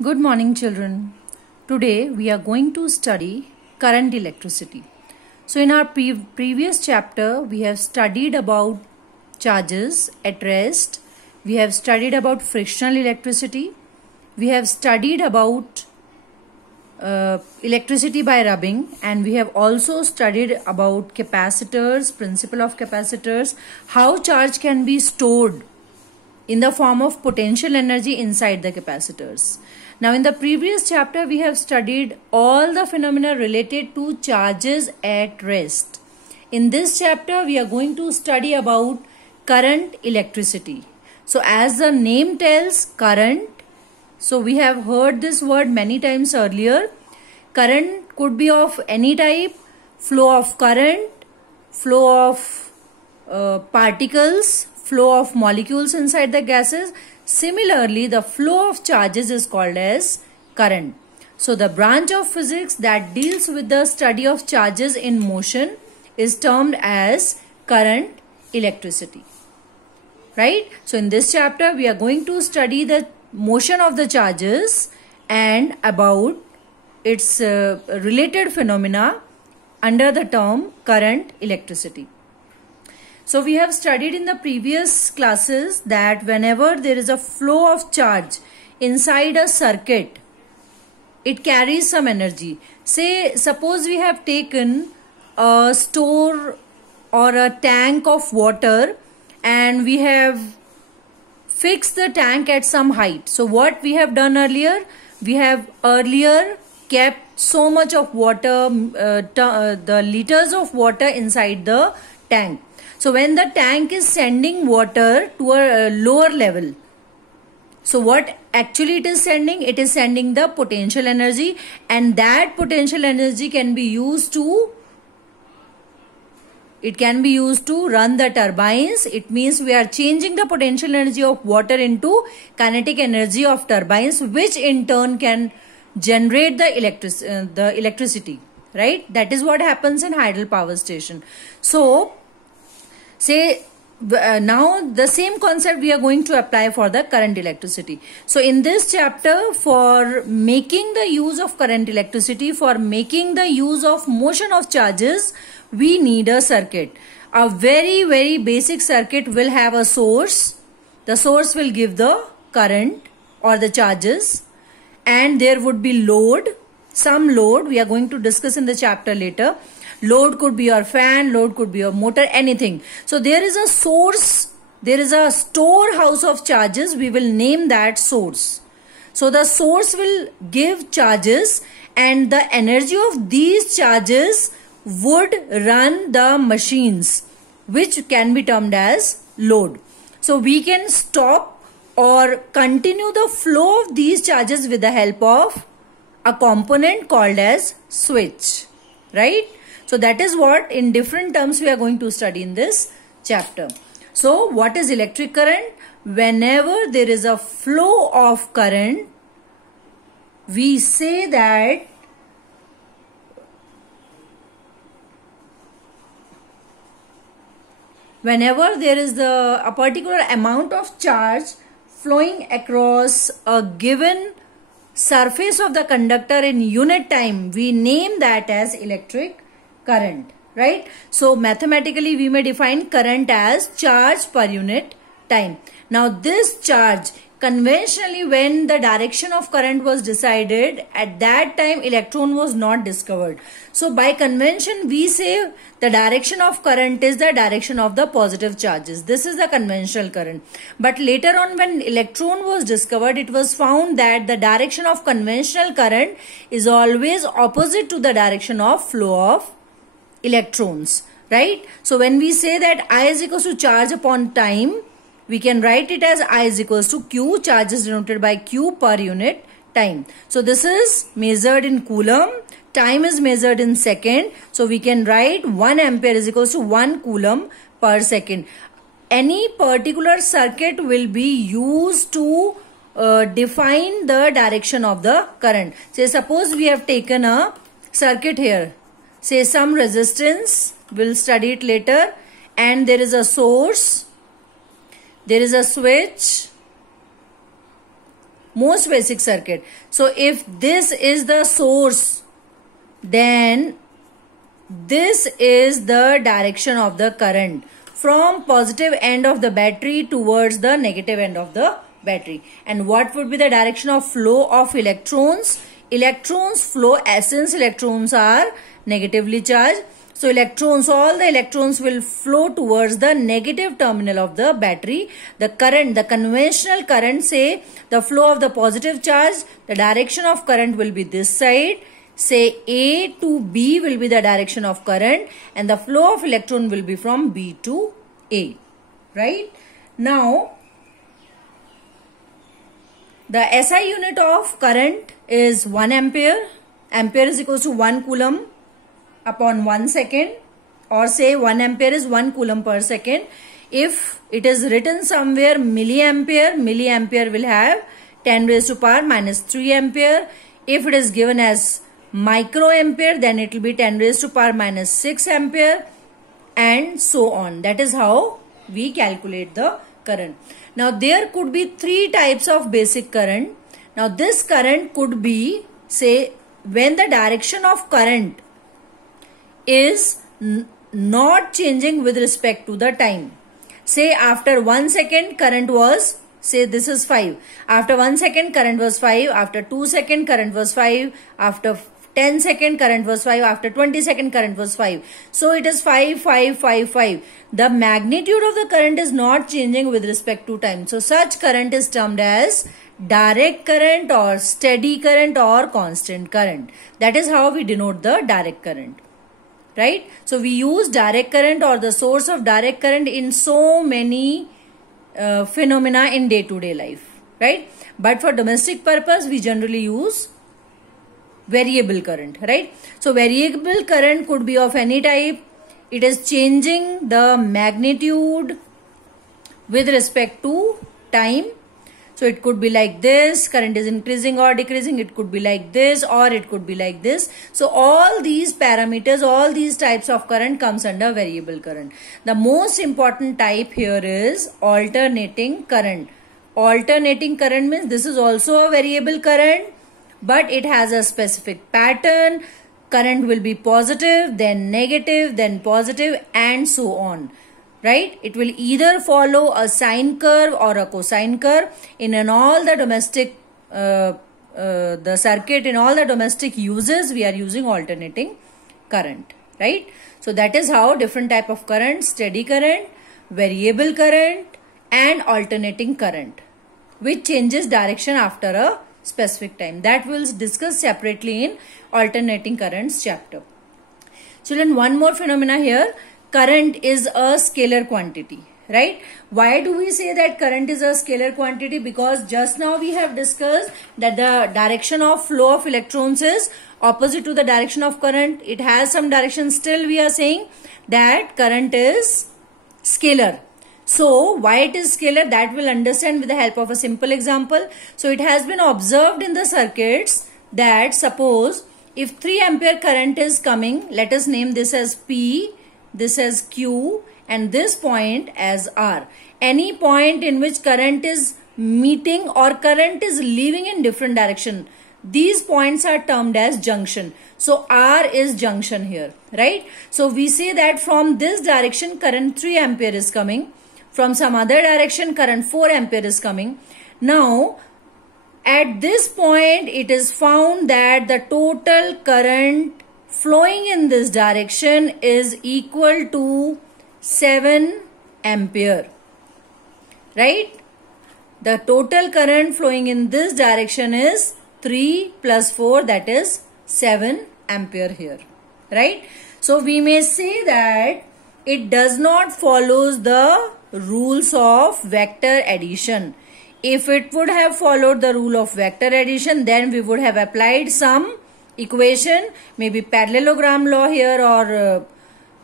Good morning, children. Today we are going to study current electricity. So in our previous chapter, we have studied about charges at rest. We have studied about frictional electricity. We have studied about electricity by rubbing, and we have also studied about capacitors, principle of capacitors, how charge can be stored in the form of potential energy inside the capacitors. Now in the previous chapter we have studied all the phenomena related to charges at rest. In this chapter we are going to study about current electricity. So as the name tells, current, so we have heard this word many times earlier. Current could be of any type: flow of current, flow of particles, flow of molecules inside the gases. Similarly, the flow of charges is called as current. So the branch of physics that deals with the study of charges in motion is termed as current electricity. Right? So in this chapter we are going to study the motion of the charges and about its related phenomena under the term current electricity. So we have studied in the previous classes that whenever there is a flow of charge inside a circuit, it carries some energy. Suppose we have taken a store or a tank of water and we have fixed the tank at some height. So what we have done earlier? We have earlier kept so much of water, the liters of water inside the tank. So when the tank is sending water to a lower level, so what actually it is sending? It is sending the potential energy, and that potential energy can be used to run the turbines. It means we are changing the potential energy of water into kinetic energy of turbines, which in turn can generate the electricity, right? That is what happens in hydel power station. So now the same concept we are going to apply for the current electricity. So in this chapter, for making the use of current electricity, for making the use of motion of charges, we need a circuit. A very, very basic circuit will have a source. The source will give the current or the charges, and there would be load, some load. We are going to discuss in the chapter later. Load could be your fan, load could be your motor, anything. So there is a source, there is a storehouse of charges. We will name that source. So the source will give charges, and the energy of these charges would run the machines, which can be termed as load. So we can stop or continue the flow of these charges with the help of a component called as switch, right? So that is what in different terms we are going to study in this chapter. So what is electric current? Whenever there is a flow of current, we say that whenever there is a particular amount of charge flowing across a given surface of the conductor in unit time, we name that as electric current, right? So mathematically we may define current as charge per unit time. Now this charge, conventionally when the direction of current was decided, at that time electron was not discovered. So by convention we say the direction of current is the direction of the positive charges. This is the conventional current. But later on when electron was discovered, it was found that the direction of conventional current is always opposite to the direction of flow of electrons, right? So when we say that I is equals to charge upon time, we can write it as I is equals to Q, charge is denoted by Q per unit time. So this is measured in coulomb, time is measured in second. So we can write 1 ampere is equals to 1 coulomb per second. Any particular circuit will be used to define the direction of the current. Say suppose we have taken a circuit here. Say some resistance, we'll study it later, and there is a source, there is a switch, Most basic circuit. So if this is the source, then this is the direction of the current from positive end of the battery towards the negative end of the battery. And what would be the direction of flow of electrons? Electrons flow, since electrons are negatively charged, so electrons, all the electrons will flow towards the negative terminal of the battery. The current, the conventional current, say the flow of the positive charge, the direction of current will be this side. Say A to B will be the direction of current, and the flow of electron will be from B to A. Right? Now, the SI unit of current is 1 ampere. Ampere is equals to 1 coulomb upon 1 second, or say 1 ampere is 1 coulomb per second. If it is written somewhere milliampere, milliampere will have 10 raised to power minus 3 ampere. If it is given as microampere, then it will be 10 raised to power minus 6 ampere, and so on. That is how we calculate the current. Now there could be 3 types of basic current. Now this current could be, say, when the direction of current is not changing with respect to the time. Say after 1 second current was, say this is 5. After 1 second current was 5. After 2 second current was 5. After 10 second current was 5. After 20 second current was 5. So it is 5, 5, 5, 5. The magnitude of the current is not changing with respect to time. So such current is termed as direct current or steady current or constant current. That is how we denote the direct current. Right? So we use direct current or the source of direct current in so many phenomena in day-to-day life. Right? But for domestic purpose, we generally use variable current. Right? So variable current could be of any type. It is changing the magnitude with respect to time. So it could be like this, current is increasing or decreasing, it could be like this, or it could be like this. So all these parameters, all these types of current comes under variable current. The most important type here is alternating current. Alternating current means this is also a variable current, but it has a specific pattern. Current will be positive, then negative, then positive, and so on. Right? It will either follow a sine curve or a cosine curve. In all the domestic, the circuit, in all the domestic uses, we are using alternating current. Right? So that is how different type of current, steady current, variable current, and alternating current, which changes direction after a specific time. That we'll discuss separately in alternating currents chapter. Children, one more phenomena here. Current is a scalar quantity, right? Why do we say that current is a scalar quantity? Because just now we have discussed that the direction of flow of electrons is opposite to the direction of current. It has some direction. Still we are saying that current is scalar. So why it is scalar, that we'll understand with the help of a simple example. So it has been observed in the circuits that suppose if 3 ampere current is coming, let us name this as P, this as Q, and this point as R. Any point in which current is meeting or current is leaving in different direction, these points are termed as junction. So R is junction here, right? So we say that from this direction current 3 ampere is coming. From some other direction current 4 ampere is coming. Now at this point it is found that the total current flowing in this direction is equal to 7 ampere, right? The total current flowing in this direction is 3 plus 4, that is 7 ampere here, right? So we may say that it does not follow the rules of vector addition. If it would have followed the rule of vector addition, then we would have applied some equation, maybe parallelogram law here or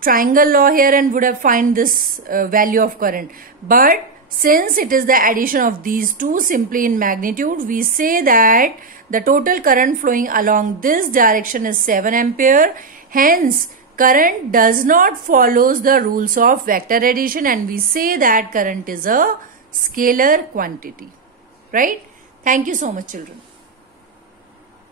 triangle law here, and would have find this value of current. But since it is the addition of these two simply in magnitude, we say that the total current flowing along this direction is 7 ampere. Hence, current does not follows the rules of vector addition, and we say that current is a scalar quantity, right? Thank you so much, children.